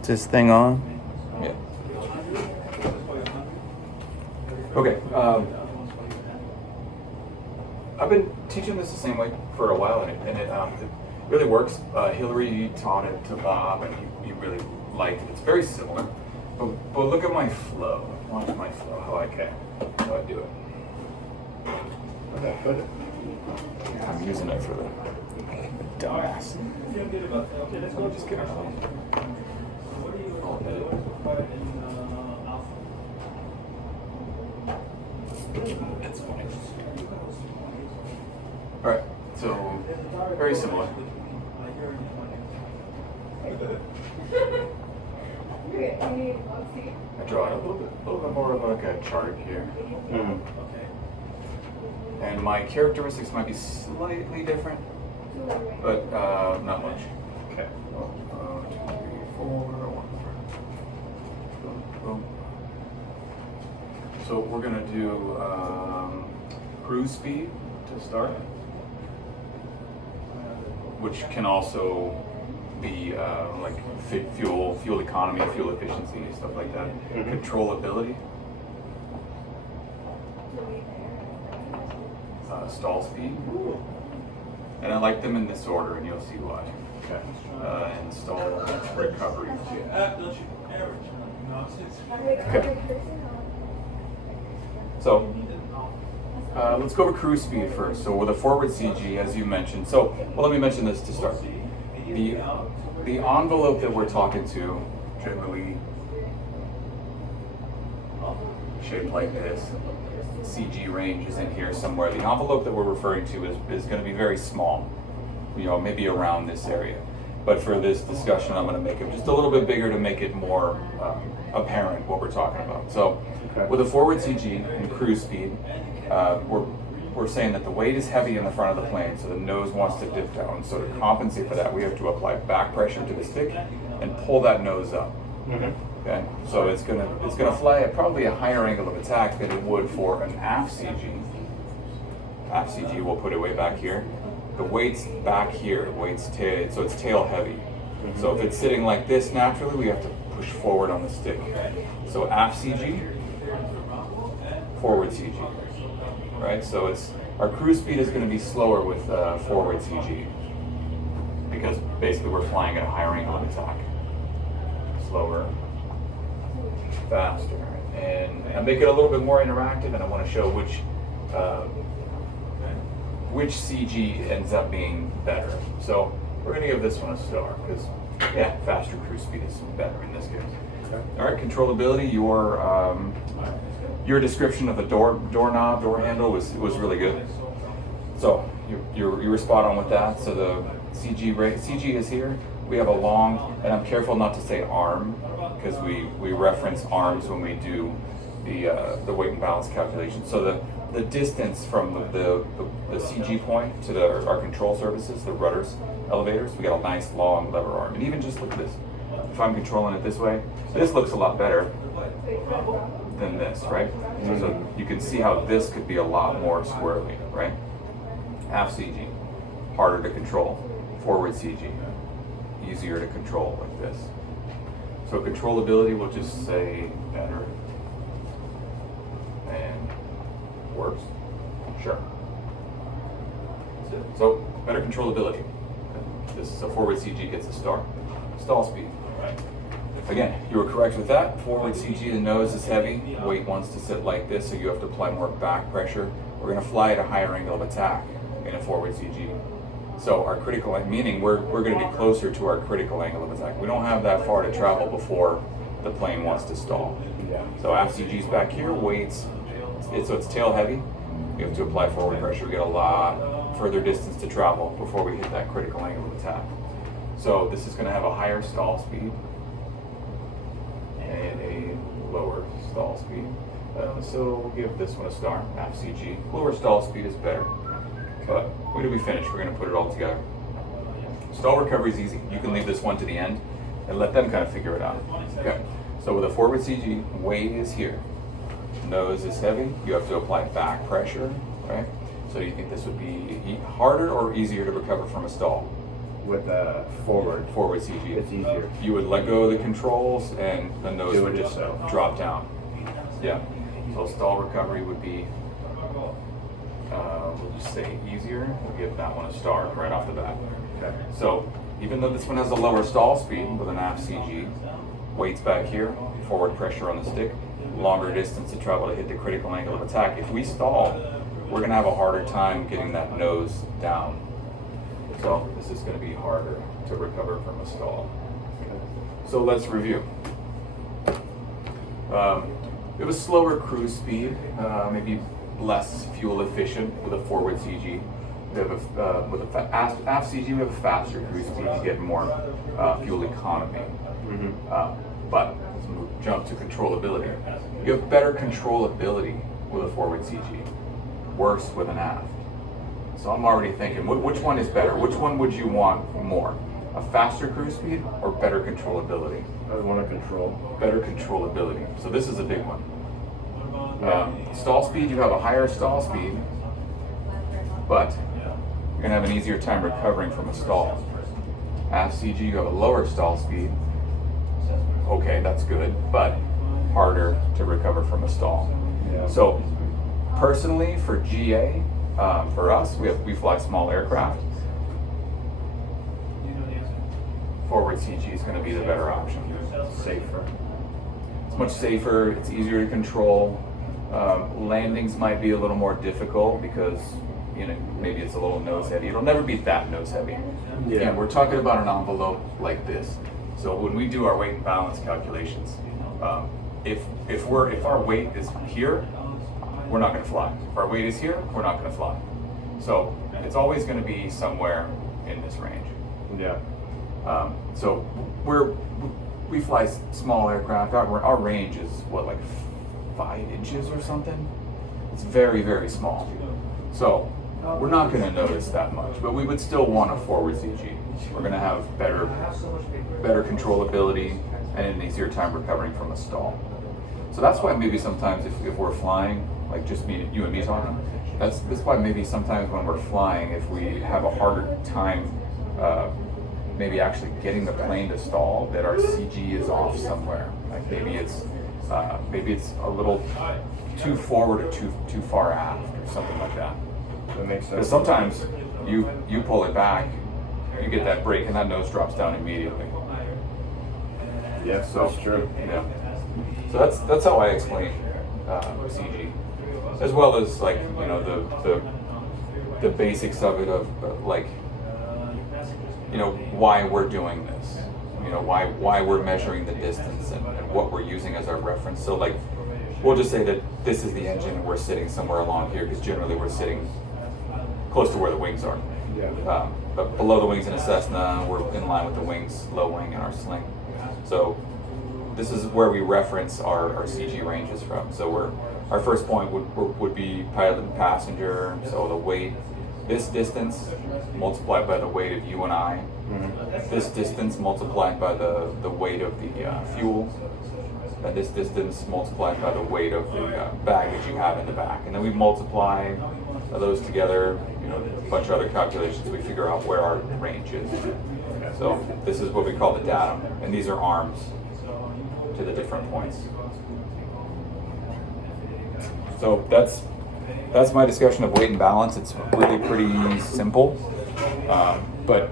Is this thing on? Yeah. Okay. I've been teaching this the same way for a while, and it really works. Hillary taught it to Bob, and he really liked it. It's very similar, but look at my flow. Watch my flow. How I do it. Good. I'm using it for the dumbass. Let me just get it on. I'll edit it. It's funny. All right, so very similar. I draw it a little bit more of like a chart here. Mm. And my characteristics might be slightly different, but not much. Okay. 1, 2, 3, 4, 1, 2, boom, boom. So we're gonna do cruise speed to start, which can also be like fuel economy, fuel efficiency, stuff like that. Mm-hmm. Controllability. Stall speed, and I like them in this order, and you'll see why. Okay. And stall recovery. Okay. So let's go over cruise speed first. So with a forward CG, as you mentioned. So let me mention this to start. The envelope that we're talking to, generally shaped like this. CG range is in here somewhere. The envelope that we're referring to is going to be very small, maybe around this area. But for this discussion, I'm going to make it just a little bit bigger to make it more apparent what we're talking about. So with a forward CG and cruise speed, we're saying that the weight is heavy in the front of the plane, so the nose wants to dip down. So to compensate for that, we have to apply back pressure to the stick and pull that nose up. Mm-hmm. Okay, so it's gonna fly at probably a higher angle of attack than it would for an aft CG. Aft CG, we'll put it way back here. The weight's back here. The weight's so it's tail heavy. Mm-hmm. So if it's sitting like this naturally, we have to push forward on the stick. So aft CG, forward CG. Right. So our cruise speed is going to be slower with forward CG because basically we're flying at a higher angle of attack. Slower. Faster, and I make it a little bit more interactive, and I want to show which CG ends up being better. So we're going to give this one a star because faster cruise speed is better in this case. Okay. All right, controllability. Your description of the door handle was really good. So you were spot on with that. So the CG is here. We have a long, and I'm careful not to say arm, because we reference arms when we do the weight and balance calculation. So the distance from the CG point to our control surfaces, the rudders, elevators, we got a nice long lever arm. And even just look at this. If I'm controlling it this way, this looks a lot better than this, right? Mm-hmm. So you can see how this could be a lot more squirrely, right? Aft CG, harder to control. Forward CG, easier to control like this. So controllability, we'll just say better and worse. Sure. So better controllability. This is a forward CG gets a star. Stall speed. Again, you were correct with that. Forward CG, the nose is heavy. Weight wants to sit like this, so you have to apply more back pressure. We're going to fly at a higher angle of attack in a forward CG. So our critical, meaning we're going to be closer to our critical angle of attack. We don't have that far to travel before the plane wants to stall. Yeah. So aft CG's back here, weights, so it's tail heavy. We have to apply forward pressure. We get a lot further distance to travel before we hit that critical angle of attack. So this is going to have a higher stall speed and a lower stall speed. So we'll give this one a star, aft CG. Lower stall speed is better. But when do we finish? We're going to put it all together. Stall recovery is easy. You can leave this one to the end and let them kind of figure it out. Okay. So with a forward CG, weight is here. Nose is heavy. You have to apply back pressure, right? So do you think this would be harder or easier to recover from a stall? with the forward. Forward CG. It's easier. You would let go of the controls and the nose Do would it just yourself. drop down. Yeah. So stall recovery would be, we'll just say easier. We'll give that one a star right off the bat. Okay. So even though this one has a lower stall speed with an aft CG, weights back here, forward pressure on the stick, longer distance to travel to hit the critical angle of attack. If we stall, we're gonna have a harder time getting that nose down. So this is gonna be harder to recover from a stall. So let's review. It was slower cruise speed, maybe less fuel efficient with a forward CG. We have with a aft CG, we have a faster cruise speed to get more fuel economy. But let's jump to controllability. You have better controllability with a forward CG, worse with an aft. So I'm already thinking, which one is better? Which one would you want more? A faster cruise speed or better controllability? I would want to control. Better controllability. So this is a big one. Stall speed, you have a higher stall speed, but you're gonna have an easier time recovering from a stall. Aft CG, you have a lower stall speed. Okay, that's good, but harder to recover from a stall. Yeah. So personally, for GA, for us, we fly small aircraft. Forward CG is going to be the better option. Safer. It's much safer. It's easier to control. Landings might be a little more difficult because maybe it's a little nose heavy. It'll never be that nose heavy. Yeah. And we're talking about an envelope like this. So when we do our weight and balance calculations, if our weight is here, we're not going to fly. If our weight is here, we're not going to fly. So it's always going to be somewhere in this range. Yeah. So we fly small aircraft. Our range is what, like 5 inches or something? It's very, very small. So we're not going to notice that much, but we would still want a forward CG. We're going to have better controllability and an easier time recovering from a stall. So that's why maybe sometimes if we're flying, like just you and me talking, that's why maybe sometimes when we're flying, if we have a harder time maybe actually getting the plane to stall, that our CG is off somewhere. Like maybe it's a little too forward or too far aft or something like that. That makes sense. Because sometimes you pull it back, you get that break, and that nose drops down immediately. Yeah, so that's true. Yeah. So that's how I explain CG, as well as like the basics of it, of like why we're doing this, why we're measuring the distance and what we're using as our reference. So like we'll just say that this is the engine and we're sitting somewhere along here, because generally we're sitting close to where the wings are. Yeah. But below the wings in a Cessna, we're in line with the wings, low wing, and our sling. So this is where we reference our CG ranges from. So our first point would be pilot and passenger. So the weight, this distance multiplied by the weight of you and I. Mm-hmm. This distance multiplied by the weight of the fuel. And this distance multiplied by the weight of the baggage you have in the back. And then we multiply those together, a bunch of other calculations, we figure out where our range is. So this is what we call the datum, and these are arms to the different points. So that's my discussion of weight and balance. It's really pretty simple, but